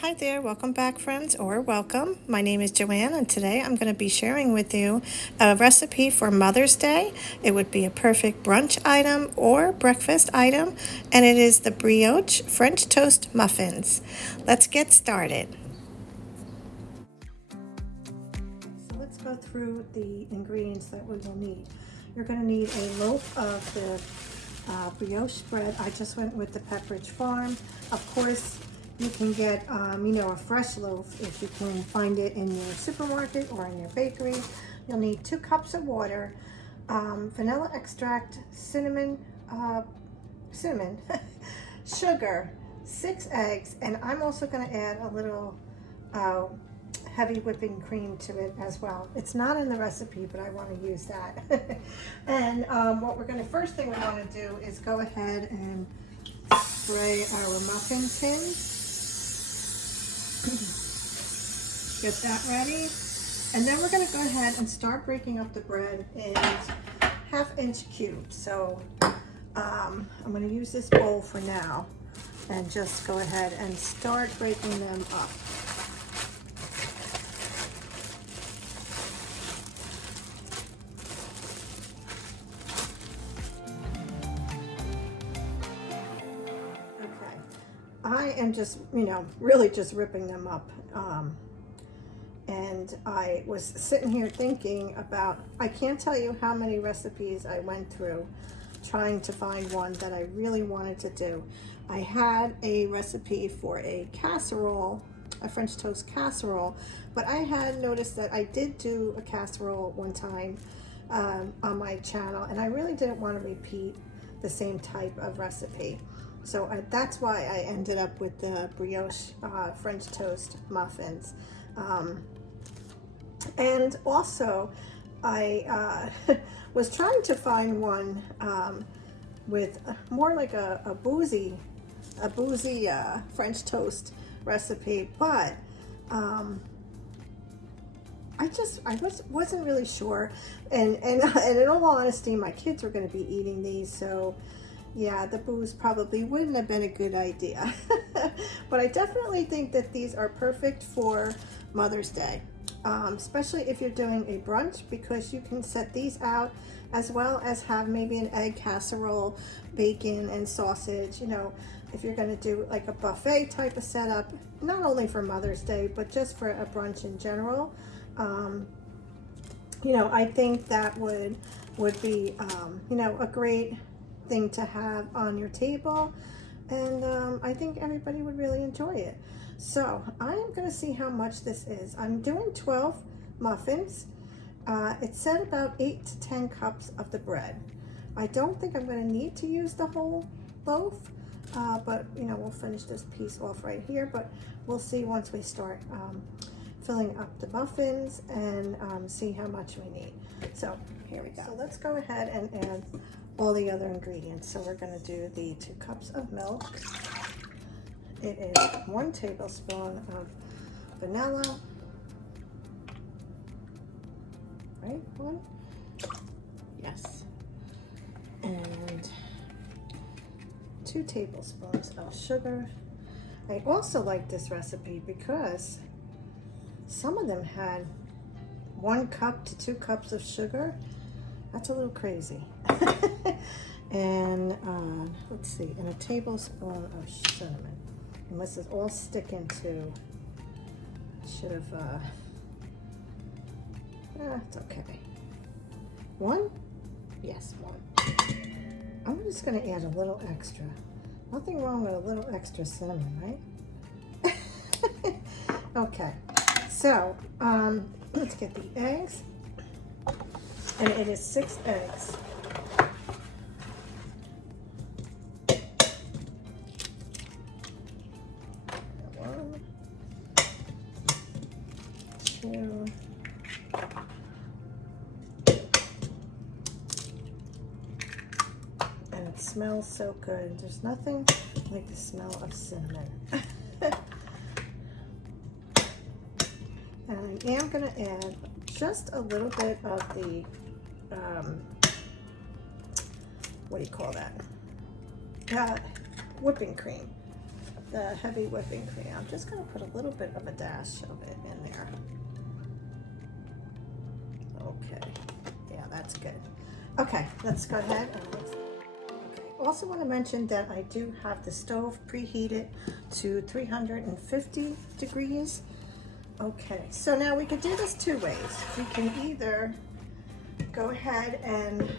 Hi there, welcome back friends, or welcome. My name is Joanne and today I'm going to be sharing with you a recipe for Mother's Day. It would be a perfect brunch item or breakfast item, and it is the Brioche French Toast Muffins. Let's get started. So let's go through the ingredients that we will need. You're going to need a loaf of the brioche bread. I just went with the Pepperidge Farm. Of course, you can get, a fresh loaf if you can find it in your supermarket or in your bakery. You'll need 2 cups of water, vanilla extract, cinnamon, sugar, 6 eggs, and I'm also going to add a little heavy whipping cream to it as well. It's not in the recipe, but I want to use that. And first thing we want to do is go ahead and spray our muffin tins. Get that ready. And then we're going to go ahead and start breaking up the bread in 1/2-inch cubes. So I'm going to use this bowl for now and just go ahead and start breaking them up. I am just, really just ripping them up. And I was sitting here thinking about, I can't tell you how many recipes I went through trying to find one that I really wanted to do. I had a recipe for a casserole, a French toast casserole, but I had noticed that I did do a casserole one time on my channel, and I really didn't want to repeat the same type of recipe. So that's why I ended up with the brioche French toast muffins. And also, I was trying to find one with more like a boozy French toast recipe, but I wasn't really sure. And in all honesty, my kids were going to be eating these, so yeah, the booze probably wouldn't have been a good idea. But I definitely think that these are perfect for Mother's Day, especially if you're doing a brunch, because you can set these out as well as have maybe an egg casserole, bacon and sausage. If you're going to do like a buffet type of setup, not only for Mother's Day, but just for a brunch in general. I think that would be, a great thing to have on your table, and I think everybody would really enjoy it. So I am going to see how much this is. I'm doing 12 muffins. It said about 8 to 10 cups of the bread. I don't think I'm going to need to use the whole loaf, but we'll finish this piece off right here, but we'll see once we start filling up the muffins and see how much we need. So here we go. So let's go ahead and add all the other ingredients. So we're going to do the 2 cups of milk. It is 1 tablespoon of vanilla. Right? 1? Yes. And 2 tablespoons of sugar. I also like this recipe because some of them had 1 cup to 2 cups of sugar. That's a little crazy. And let's see, and a tablespoon of cinnamon. And this is all sticking to, should have, it's okay. 1? Yes, 1. I'm just gonna add a little extra. Nothing wrong with a little extra cinnamon, right? Okay, so let's get the eggs. And it is 6 eggs. 1, 2, and it smells so good. There's nothing like the smell of cinnamon. And I am going to add just a little bit of the what do you call that? Whipping cream. the heavy whipping cream. I'm just going to put a little bit of a dash of it in there. Okay, yeah, that's good. Okay, let's go ahead and also want to mention that I do have the stove preheated to 350 degrees. Okay, so now we could do this two ways. We can either go ahead and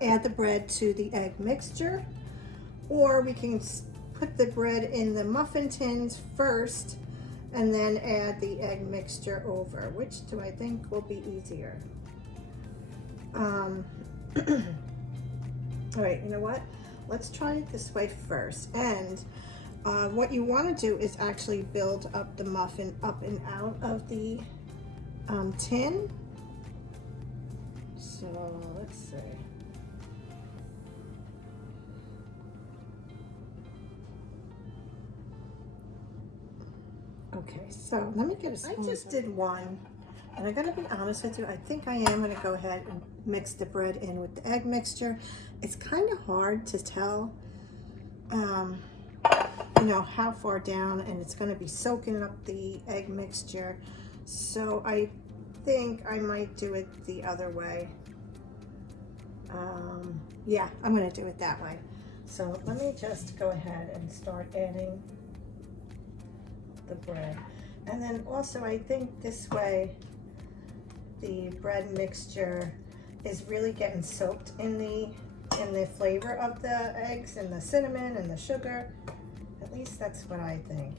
add the bread to the egg mixture, or we can put the bread in the muffin tins first and then add the egg mixture over. Which do I think will be easier? All right, you know what? Let's try it this way first. And what you want to do is actually build up the muffin up and out of the tin. So let's see. Okay, so let me get a spoon. I just did one, and I'm gonna be honest with you, I think I am gonna go ahead and mix the bread in with the egg mixture. It's kind of hard to tell, you know, how far down, and it's gonna be soaking up the egg mixture. So I think I might do it the other way. Yeah, I'm gonna do it that way. So let me just go ahead and start adding the bread. And then also I think this way the bread mixture is really getting soaked in the flavor of the eggs and the cinnamon and the sugar. At least that's what I think.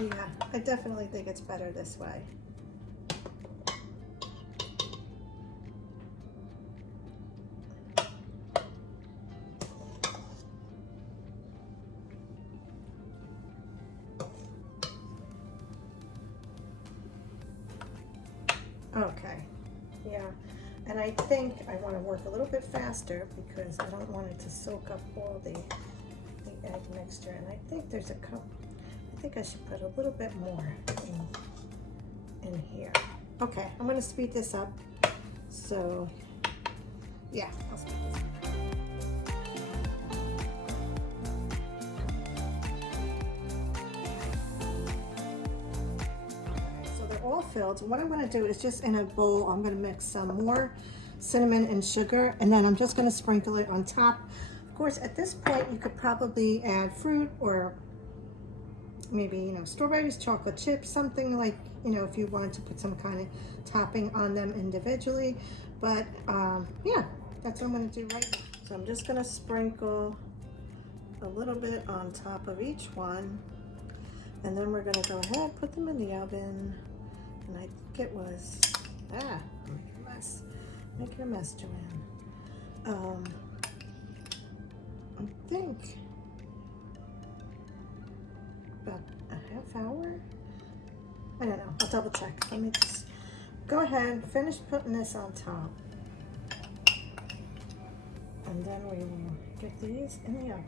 Yeah, I definitely think it's better this way. Okay, yeah, and I think I want to work a little bit faster because I don't want it to soak up all the egg mixture. And I think there's a cup. I think I should put a little bit more in here. Okay, I'm going to speed this up. So, yeah, I'll speed this up. All filled. What I'm going to do is just in a bowl, I'm going to mix some more cinnamon and sugar, and then I'm just going to sprinkle it on top. Of course, at this point, you could probably add fruit or maybe, you know, strawberries, chocolate chips, something like, you know, if you wanted to put some kind of topping on them individually. But yeah, that's what I'm going to do right now. So I'm just going to sprinkle a little bit on top of each one, and then we're going to go ahead, put them in the oven. And I think it was, making a mess, Joanne. I think about a half hour. I don't know, I'll double check. Let me just go ahead, finish putting this on top. And then we will get these in the oven.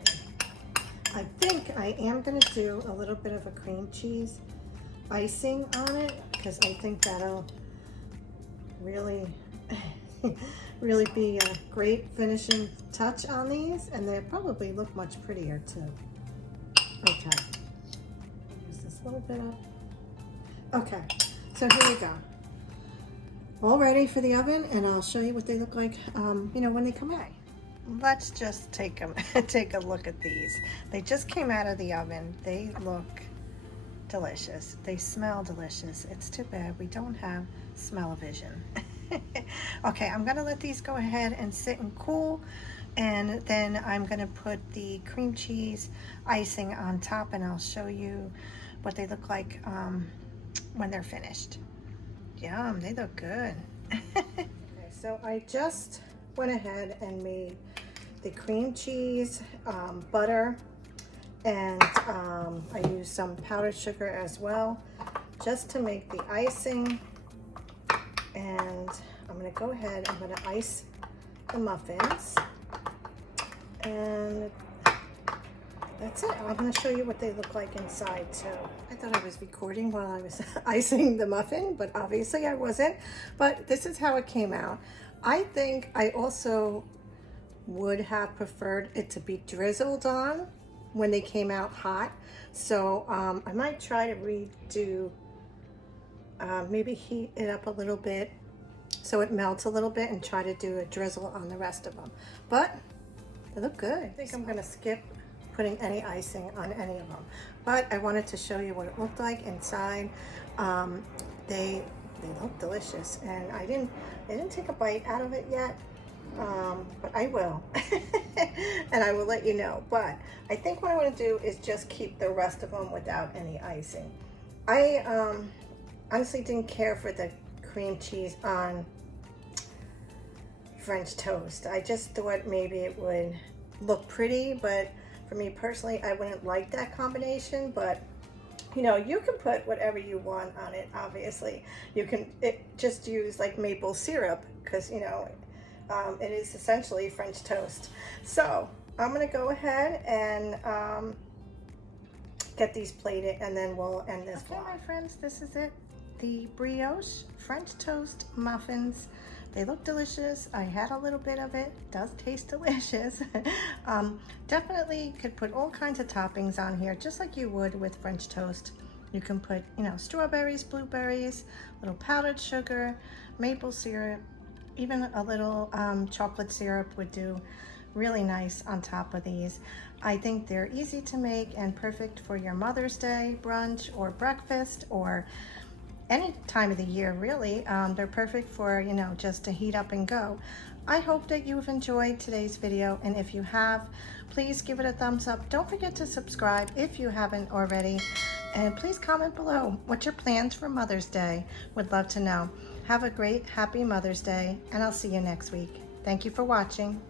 I think I am gonna do a little bit of a cream cheese icing on it, because I think that'll really really be a great finishing touch on these, and they'll probably look much prettier too. Okay, use this little bit of, okay, so here we go, all ready for the oven, and I'll show you what they look like you know, when they come out. Let's just take a look at these. They just came out of the oven. They look delicious. They smell delicious. It's too bad we don't have smell-o-vision. Okay, I'm gonna let these go ahead and sit and cool, and then I'm gonna put the cream cheese icing on top, and I'll show you what they look like when they're finished. Yum, they look good. Okay, so I just went ahead and made the cream cheese, butter, and I used some powdered sugar as well, just to make the icing. And I'm gonna go ahead, I'm gonna ice the muffins, and that's it. I'm gonna show you what they look like inside too. I thought I was recording while I was icing the muffin, but obviously I wasn't. But this is how it came out. I think I also would have preferred it to be drizzled on when they came out hot. So I might try to redo, maybe heat it up a little bit so it melts a little bit and try to do a drizzle on the rest of them. But they look good. I think I'm gonna skip putting any icing on any of them. But I wanted to show you what it looked like inside. They look delicious, and I didn't take a bite out of it yet, but I will. And I will let you know. But I think what I want to do is just keep the rest of them without any icing. I honestly didn't care for the cream cheese on French toast. I just thought maybe it would look pretty, but for me personally, I wouldn't like that combination. But you know, you can put whatever you want on it. Obviously, you can just use like maple syrup, because you know it is essentially French toast. So I'm gonna go ahead and get these plated, and then we'll end this vlog. Okay, my friends, this is it. The brioche French toast muffins. They look delicious. I had a little bit of it. It does taste delicious. Definitely could put all kinds of toppings on here, just like you would with French toast. You can put, you know, strawberries, blueberries, little powdered sugar, maple syrup, even a little chocolate syrup would do really nice on top of these. I think they're easy to make and perfect for your Mother's Day brunch or breakfast, or any time of the year, really. They're perfect for, you know, just to heat up and go. I hope that you've enjoyed today's video, and if you have, please give it a thumbs up. Don't forget to subscribe if you haven't already, and please comment below what's your plans for Mother's Day. Would love to know. Have a great, happy Mother's Day, and I'll see you next week. Thank you for watching.